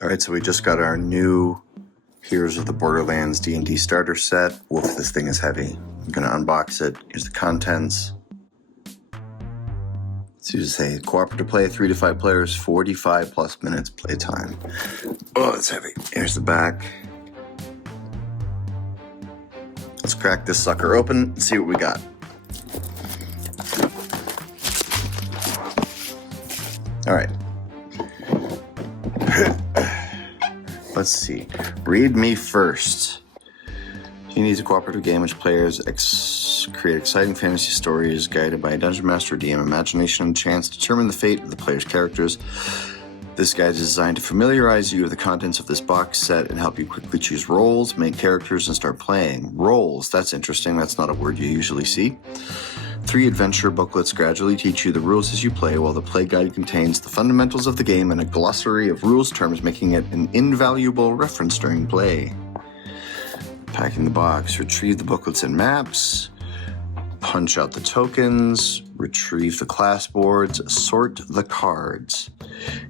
All right, so we just got our new Heroes of the Borderlands D&D starter set. Woof, this thing is heavy. I'm going to unbox it. Here's the contents. So you say cooperative play, 3 to 5 players, 45 plus minutes play time. Oh, it's heavy. Here's the back. Let's crack this sucker open and see what we got. All right. Let's see. Read me first. You need a cooperative game in which players create exciting fantasy stories guided by a dungeon master or DM. Imagination and chance determine the fate of the player's characters. This guide is designed to familiarize you with the contents of this box set and help you quickly choose roles, make characters, and start playing. Roles, that's interesting. That's not a word you usually see. 3 adventure booklets gradually teach you the rules as you play, while the play guide contains the fundamentals of the game and a glossary of rules terms, making it an invaluable reference during play. Packing the box, retrieve the booklets and maps, punch out the tokens, retrieve the class boards, sort the cards.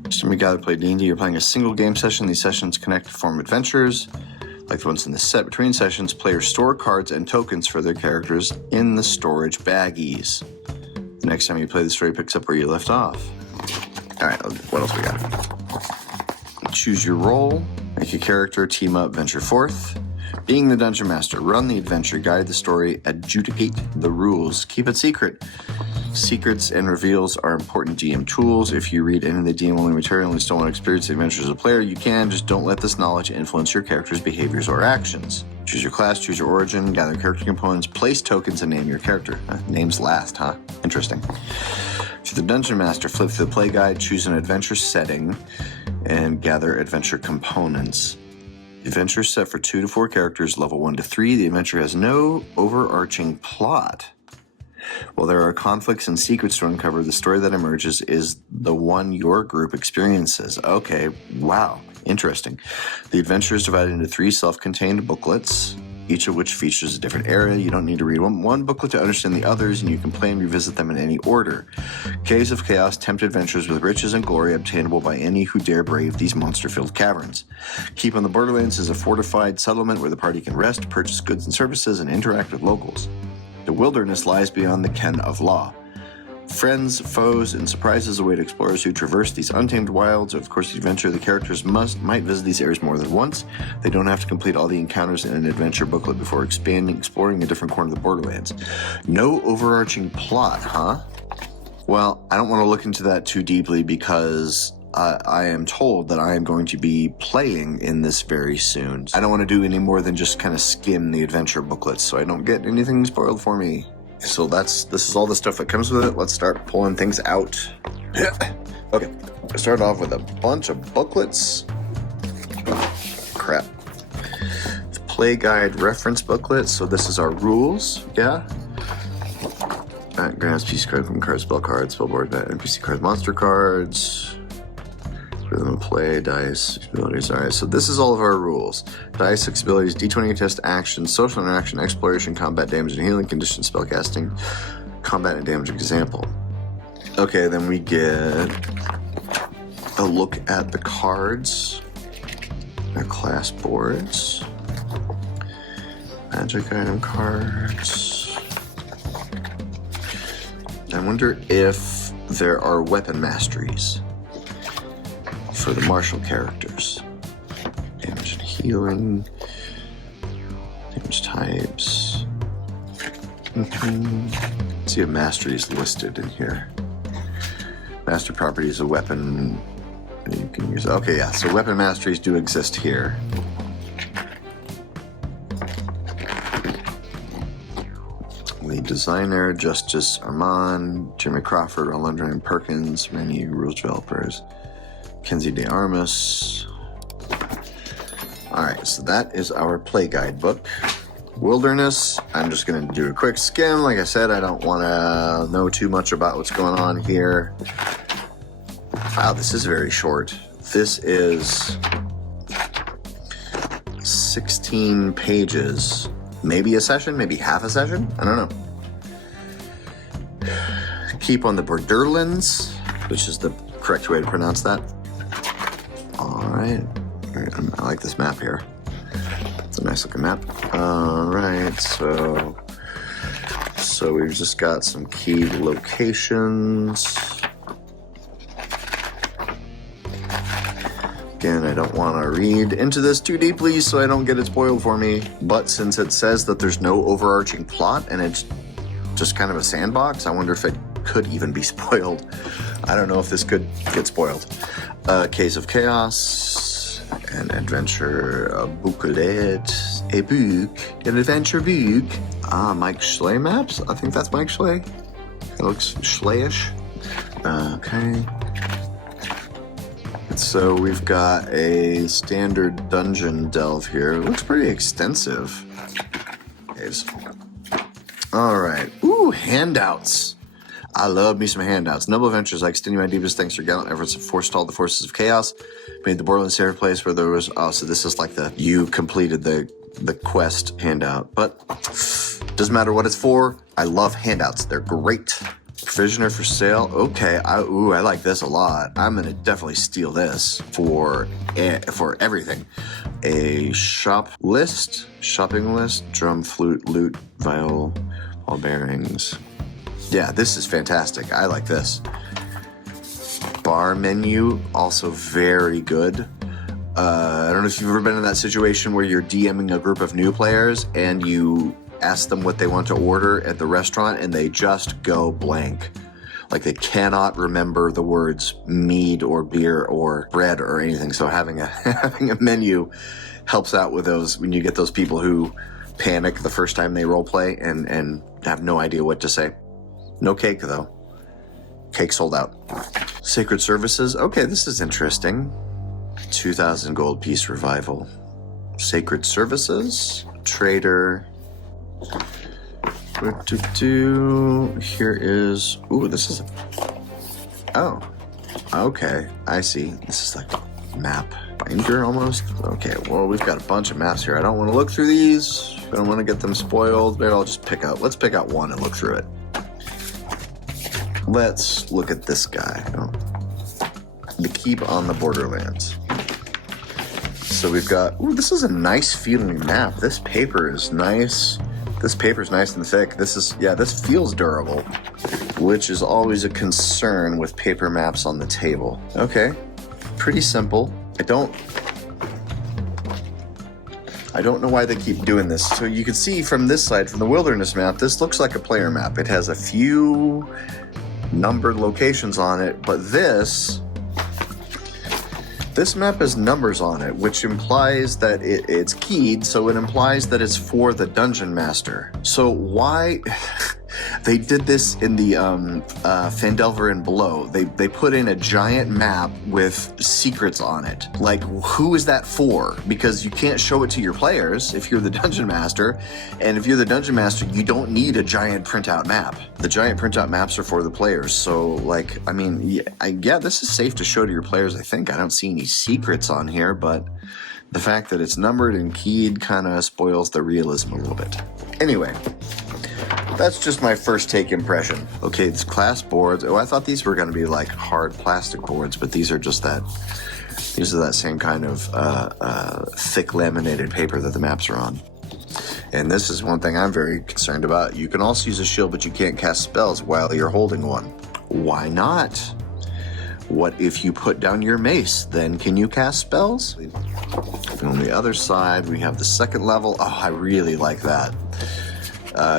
Each time you gather to play D&D, you're playing a single game session. These sessions connect to form adventures. Like the ones in the set, between sessions, players store cards and tokens for their characters in the storage baggies. The next time you play, the story picks up where you left off. All right, what else we got? Choose your role, make a character, team up, venture forth. Being the dungeon master, run the adventure, guide the story, adjudicate the rules, keep it secret. Secrets and reveals are important DM tools. If you read any of the DM-only material and still want to experience the adventures as a player, you can. Just don't let this knowledge influence your character's behaviors or actions. Choose your class, choose your origin, gather character components, place tokens, and name your character. Names last, huh? Interesting. To the dungeon master, flip through the play guide, choose an adventure setting, and gather adventure components. The adventure is set for 2 to 4 characters, level 1 to 3. The adventure has no overarching plot. While there are conflicts and secrets to uncover, the story that emerges is the one your group experiences. Okay, wow, interesting. The adventure is divided into 3 self-contained booklets, each of which features a different area. You don't need to read one booklet to understand the others, and you can play and revisit them in any order. Caves of Chaos tempt adventures with riches and glory obtainable by any who dare brave these monster-filled caverns. Keep on the Borderlands is a fortified settlement where the party can rest, purchase goods and services, and interact with locals. The wilderness lies beyond the ken of law. Friends, foes, and surprises await explorers who traverse these untamed wilds. Of course, the adventure, the characters might visit these areas more than once. They don't have to complete all the encounters in an adventure booklet before exploring a different corner of the Borderlands. No overarching plot, huh? Well, I don't want to look into that too deeply because I am told that I am going to be playing in this very soon. I don't want to do any more than just kind of skim the adventure booklets so I don't get anything spoiled for me. So this is all the stuff that comes with it. Let's start pulling things out. Okay, I start off with a bunch of booklets. Oh, crap. The play guide reference booklet. So this is our rules, yeah? Grants PC card from cards, spell cards, spellboard, NPC cards, monster cards. Rhythm of play, dice, abilities. All right, so this is all of our rules. Dice, abilities, D20 test, action, social interaction, exploration, combat, damage and healing, condition, spellcasting, combat and damage example. Okay, then we get a look at the cards, our class boards, magic item cards. I wonder if there are weapon masteries for the martial characters. Damage and healing. Damage types. See if mastery is listed in here. Master property is a weapon you can use. Okay, yeah, so weapon masteries do exist here. Lead designer, Justice Armand, Jimmy Crawford, Rolando Perkins, many rules developers. Kenzie De Armas. All right, so that is our play guide book. Wilderness, I'm just going to do a quick skim. Like I said, I don't want to know too much about what's going on here. Wow, this is very short. This is 16 pages. Maybe a session, maybe half a session. I don't know. Keep on the Borderlands, which is the correct way to pronounce that. All right. right. I like this map here. It's a nice looking map. All right, so we've just got some key locations. Again, I don't want to read into this too deeply so I don't get it spoiled for me. But since it says that there's no overarching plot and it's just kind of a sandbox, I wonder if it could even be spoiled. I don't know if this could get spoiled. Case of Chaos, an adventure, a booklet, a book, an adventure book. Mike Schley maps? I think that's Mike Schley. It looks Schleyish. Okay. So we've got a standard dungeon delve here. It looks pretty extensive. All right. Ooh, handouts. I love me some handouts. Noble adventures, I extend you my deepest thanks for your gallant efforts to forestall the forces of chaos. Made the Borderlands safe place where there was... Oh, so this is like you completed the quest handout. But doesn't matter what it's for. I love handouts. They're great. Provisioner for sale. Okay, I like this a lot. I'm gonna definitely steal this for everything. A shopping list, drum, flute, lute, viol, ball bearings. Yeah, this is fantastic. I like this. Bar menu, also very good. I don't know if you've ever been in that situation where you're DMing a group of new players and you ask them what they want to order at the restaurant and they just go blank. Like they cannot remember the words mead or beer or bread or anything. So having a menu helps out with those when you get those people who panic the first time they role play and have no idea what to say. No cake though. Cake sold out. Sacred services. Okay, this is interesting. 2,000 gold piece revival. Sacred services. Trader. Here is... Ooh, this is... Oh. Okay, I see. This is like a map binder almost. Okay, well, we've got a bunch of maps here. I don't want to look through these. I don't want to get them spoiled. Maybe I'll just pick out... Let's pick out one and look through it. Let's look at this guy. Oh. The Keep on the Borderlands. So we've got... Ooh, this is a nice feeling map. This paper is nice. This paper's nice and thick. This feels durable, which is always a concern with paper maps on the table. Okay, pretty simple. I don't know why they keep doing this. So you can see from this side, from the wilderness map, this looks like a player map. It has a few numbered locations on it, but this map has numbers on it, which implies that it's keyed, so it implies that it's for the Dungeon Master. So why... They did this in the Phandelver and Below. They put in a giant map with secrets on it. Like, who is that for? Because you can't show it to your players if you're the Dungeon Master. And if you're the Dungeon Master, you don't need a giant printout map. The giant printout maps are for the players. So, like, I mean, yeah, this is safe to show to your players, I think. I don't see any secrets on here, but the fact that it's numbered and keyed kind of spoils the realism a little bit. Anyway. That's just my first take impression. Okay, it's class boards. Oh, I thought these were going to be like hard plastic boards, but these are just these are that same kind of thick laminated paper that the maps are on. And this is one thing I'm very concerned about. You can also use a shield, but you can't cast spells while you're holding one. Why not? What if you put down your mace? Then can you cast spells? And on the other side, we have the second level. Oh, I really like that.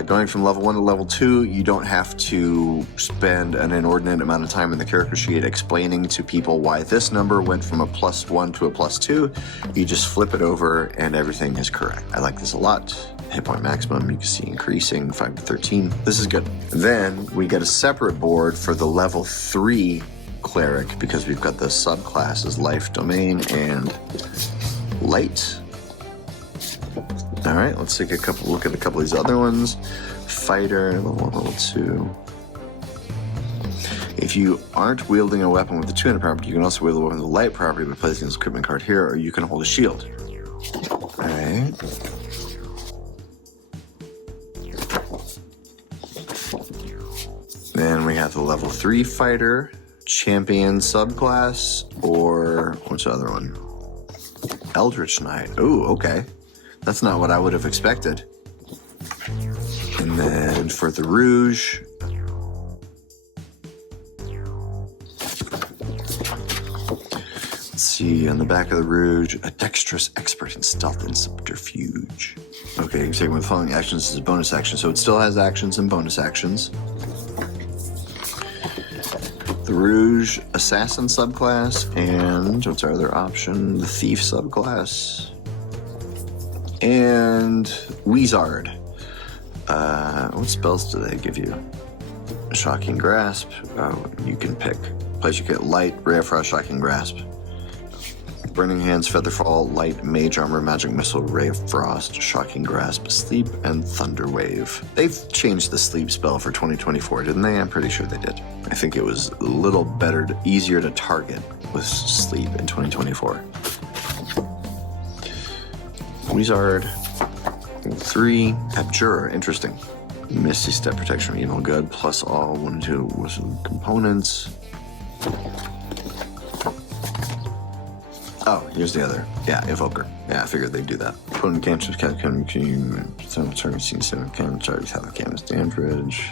Going from level 1 to level 2, you don't have to spend an inordinate amount of time in the character sheet explaining to people why this number went from a +1 to a +2. You just flip it over and everything is correct. I like this a lot. Hit point maximum, you can see increasing 5 to 13. This is good. Then we get a separate board for the level 3 cleric because we've got the subclasses Life, Domain, and Light. All right, let's take look at a couple of these other ones. Fighter, level 1, level 2. If you aren't wielding a weapon with the 200 property, you can also wield a weapon with the light property by placing this equipment card here, or you can hold a shield. All right. Then we have the level 3 fighter, champion subclass, or what's the other one? Eldritch Knight. Ooh, okay. That's not what I would have expected. And then for the Rouge, let's see, on the back of the Rouge, a dexterous expert in stealth and subterfuge. Okay, you take one of the following actions as a bonus action, so it still has actions and bonus actions. The Rouge Assassin subclass, and what's our other option? The Thief subclass. And Wizard. What spells do they give you? Shocking Grasp. Oh, you can pick. Place you get Light, Ray of Frost, Shocking Grasp. Burning Hands, Featherfall, Light, Mage Armor, Magic Missile, Ray of Frost, Shocking Grasp, Sleep, and Thunder Wave. They've changed the Sleep spell for 2024, didn't they? I'm pretty sure they did. I think it was a little better, easier to target with Sleep in 2024. Wizard. 3. Abjurer. Interesting. Misty Step, Protection from Evil and Good, plus all 1 and 2 wisdom components. Oh, here's the other. Yeah, Evoker. Yeah, I figured they'd do that. Opponent cantrips can target scene center can charge without canvas damage.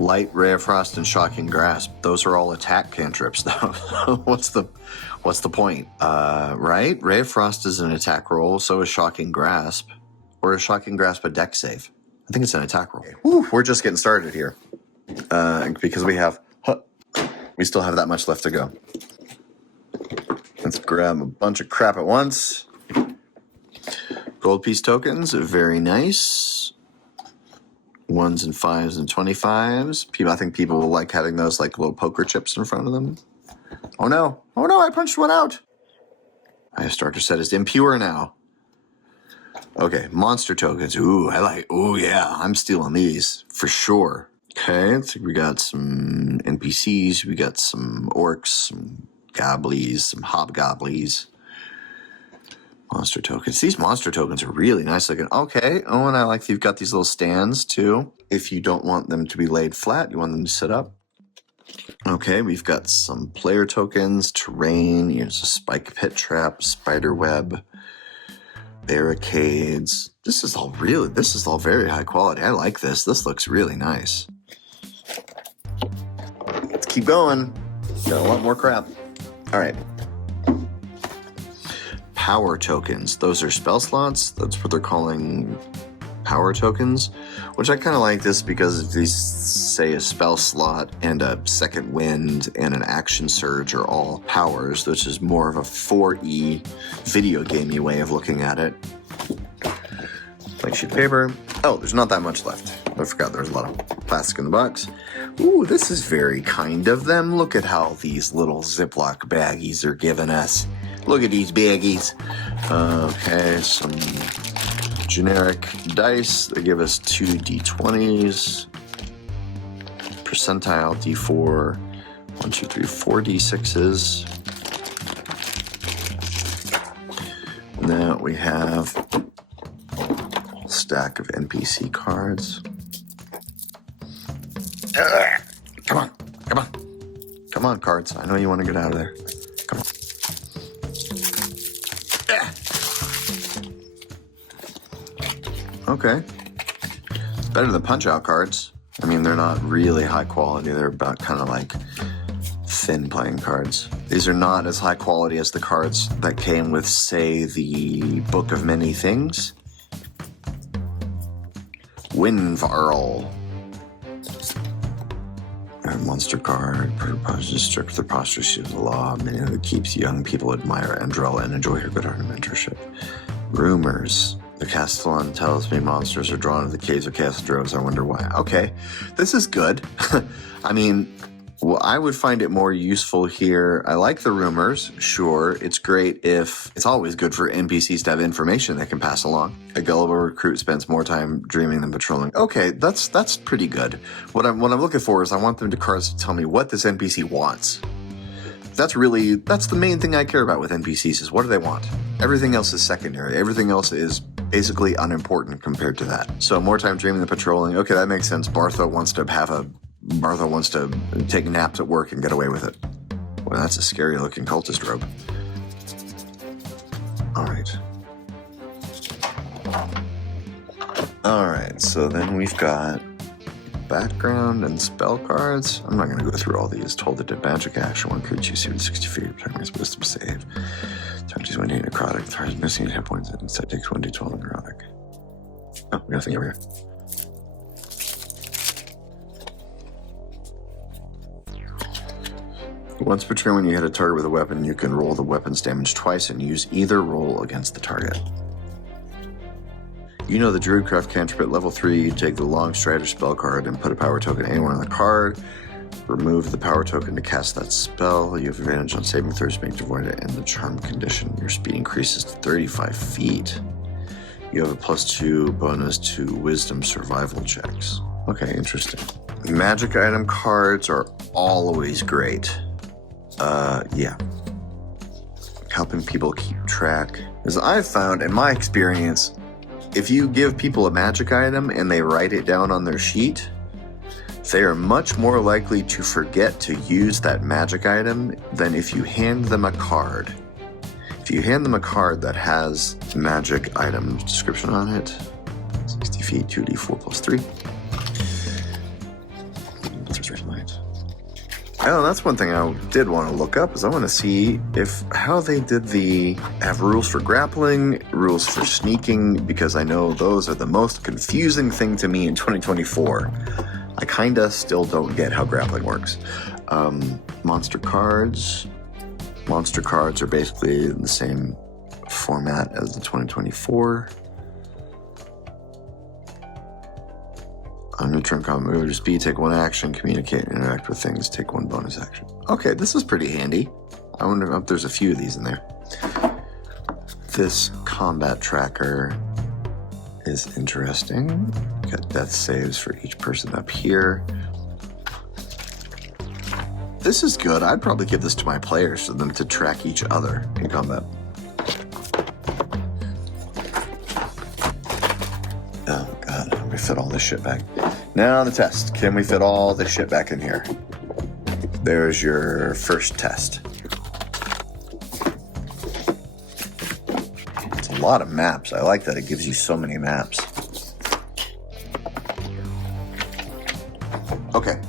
Light, Ray of Frost, and Shocking Grasp. Those are all attack cantrips, though. What's the point? Right? Ray of Frost is an attack roll, so is Shocking Grasp. Or is Shocking Grasp a deck save? I think it's an attack roll. Woo, we're just getting started here. Because we still have that much left to go. Let's grab a bunch of crap at once. Gold piece tokens, very nice. 1s and 5s and 25s. I think people will like having those like little poker chips in front of them. Oh no, I punched one out. My starter set is impure now. Okay, monster tokens. Ooh, yeah, I'm stealing these for sure. Okay, so we got some NPCs, we got some orcs, some goblies, some hobgoblies. Monster tokens. These monster tokens are really nice looking. Okay, oh, and I like that you've got these little stands too. If you don't want them to be laid flat, you want them to sit up. Okay, we've got some player tokens, terrain, here's a spike pit trap, spider web, barricades. This is all very high quality. I like this. This looks really nice. Let's keep going. Got a lot more crap. All right. Power tokens. Those are spell slots. That's what they're calling power tokens, which I kind of like this because if these say a spell slot and a second wind and an action surge are all powers, which is more of a 4E video gamey way of looking at it. Blank sheet of paper. Oh, there's not that much left. I forgot there's a lot of plastic in the box. Ooh, this is very kind of them. Look at how these little Ziploc baggies are giving us. Look at these baggies. Okay, some generic dice. They give us 2 D20s. Percentile D4. 1, 2, 3, 4 D6s. And then we have a stack of NPC cards. Come on, cards. I know you want to get out of there. Come on. Okay. Better than punch-out cards. I mean, they're not really high quality. They're about kind of like thin playing cards. These are not as high quality as the cards that came with, say, the Book of Many Things. Windvarl. A monster card. Strict the posture of the law. Many who keeps young people admire Andrella and enjoy her good art and mentorship. Rumors. The Castellan tells me monsters are drawn to the caves of castle droves. I wonder why. Okay, this is good. I mean, well, I would find it more useful here. I like the rumors, sure. It's great if it's always good for NPCs to have information they can pass along. A gullible recruit spends more time dreaming than patrolling. Okay, that's pretty good. What I'm looking for is I want them to cards to tell me what this NPC wants. That's the main thing I care about with NPCs is what do they want? Everything else is secondary. Everything else is basically unimportant compared to that. So more time dreaming than patrolling. Okay, that makes sense. Bartho wants to take naps at work and get away with it. Well, that's a scary looking cultist robe. Alright. Alright, so then we've got background and spell cards. I'm not going to go through all these. Told it did magic action. One creature you see with 60 feet. Primary wisdom save. Charges 1d necrotic. Target missing hit points. And instead takes 1d12 necrotic. Oh, we got a thing over here. Once per turn, when you hit a target with a weapon, you can roll the weapon's damage twice and use either roll against the target. You know the Druidcraft cantrip at level 3. You take the Long Strider spell card and put a power token anywhere on the card. Remove the power token to cast that spell. You have advantage on saving throws, make devoid it, and the charm condition. Your speed increases to 35 feet. You have a +2 bonus to wisdom survival checks. Okay, interesting. Magic item cards are always great. Yeah. Helping people keep track. As I've found in my experience, if you give people a magic item and they write it down on their sheet, they are much more likely to forget to use that magic item than if you hand them a card. If you hand them a card that has magic item description on it, 60 feet, 2d4 + 3. Oh, that's one thing I did want to look up, is I want to see how they did have rules for grappling, rules for sneaking, because I know those are the most confusing thing to me in 2024. I kinda still don't get how grappling works. Monster cards. Monster cards are basically in the same format as the 2024. On neutron combat move, just B, take 1 action, communicate, and interact with things, take 1 bonus action. Okay, this is pretty handy. I wonder if there's a few of these in there. This combat tracker is interesting. Got death saves for each person up here. This is good. I'd probably give this to my players for them to track each other in combat. Oh god, let me fit all this shit back. Now the test. Can we fit all this shit back in here? There's your first test. It's a lot of maps. I like that it gives you so many maps. Okay.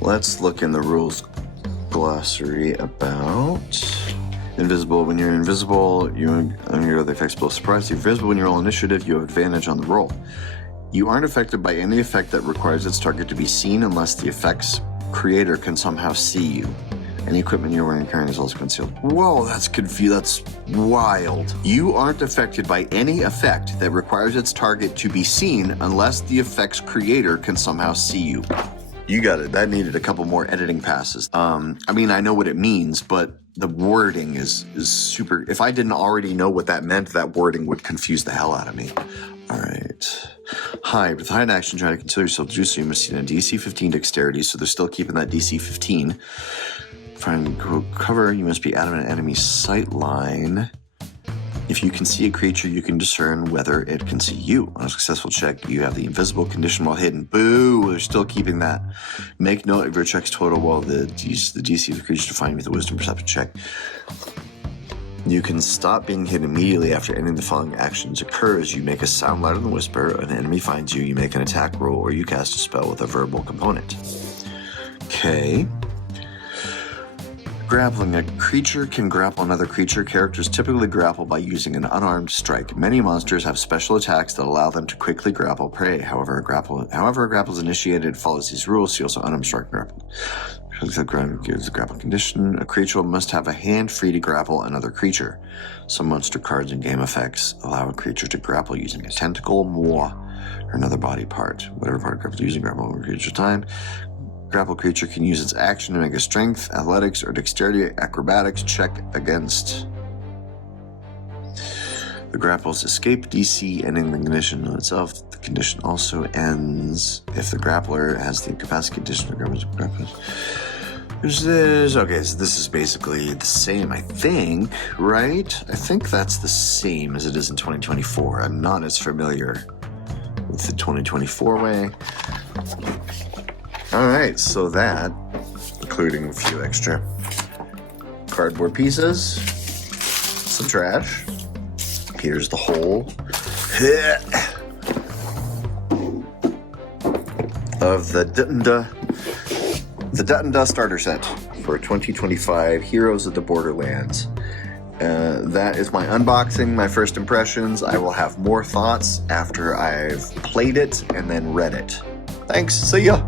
Let's look in the rules glossary about invisible. When you're invisible, the effects blow surprise. You're invisible when you roll initiative, you have advantage on the roll. You aren't affected by any effect that requires its target to be seen unless the effect's creator can somehow see you. Any equipment you're wearing and carrying is also concealed. Whoa, that's confusing. That's wild. You aren't affected by any effect that requires its target to be seen unless the effect's creator can somehow see you. You got it. That needed a couple more editing passes. I mean, I know what it means, but the wording is super. If I didn't already know what that meant, that wording would confuse the hell out of me. All right. Hide. With hide action, try to conceal yourself. To do so, you must see a DC 15 dexterity, so they're still keeping that DC 15. Find cover, you must be out of an enemy's sight line. If you can see a creature, you can discern whether it can see you. On a successful check, you have the invisible condition while hidden. Boo! They're still keeping that. Make note of your check's total while the DC of the creature defined with a wisdom perception check. You can stop being hit immediately after any of the following actions occurs. You make a sound louder than a whisper, an enemy finds you, you make an attack roll, or you cast a spell with a verbal component. Okay. Grappling. A creature can grapple another creature. Characters typically grapple by using an unarmed strike. Many monsters have special attacks that allow them to quickly grapple prey. However, a grapple is initiated, it follows these rules. See also unarmed strike grapple. The ground gives a grapple condition. A creature must have a hand free to grapple another creature. Some monster cards and game effects allow a creature to grapple using a tentacle, maw, or another body part. Whatever part of grapple using, grapple over a creature's time. Grapple creature can use its action to make a strength, athletics, or dexterity acrobatics check against the grapple's escape DC, ending the condition on itself. The condition also ends if the grappler has the incapacity condition to grapple. There's this. Okay, so this is basically the same, I think, right? I think that's the same as it is in 2024. I'm not as familiar with the 2024 way. All right, so that, including a few extra cardboard pieces, some trash. Here's the whole of the Dutton starter set for 2025 Heroes of the Borderlands. That is my unboxing, my first impressions. I will have more thoughts after I've played it and then read it. Thanks, see ya!